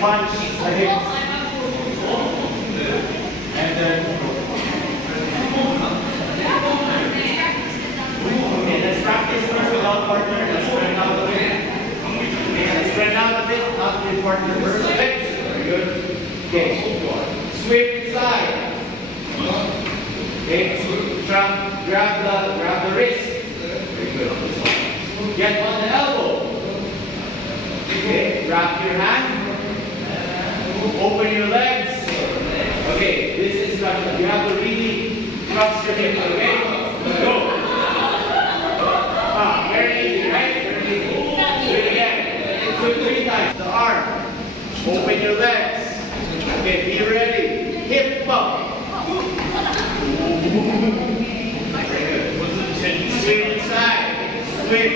punch the hips. And then, okay, let's practice first without partner. Let's spread out a bit. Okay, let's spread out a bit, not with partner first. Very good. Okay, sweep side. Okay, grab the wrist. Very good. Get on the elbow. Okay, wrap your hand. Open your legs. Okay, this is instruction. You have to really thrust your hips, okay? Let's go. Very easy, right? Very easy. Do it again. Do it 3 times. The arm. Open your legs. Okay, be ready. Hip bump. Very good. Swing inside. Swing.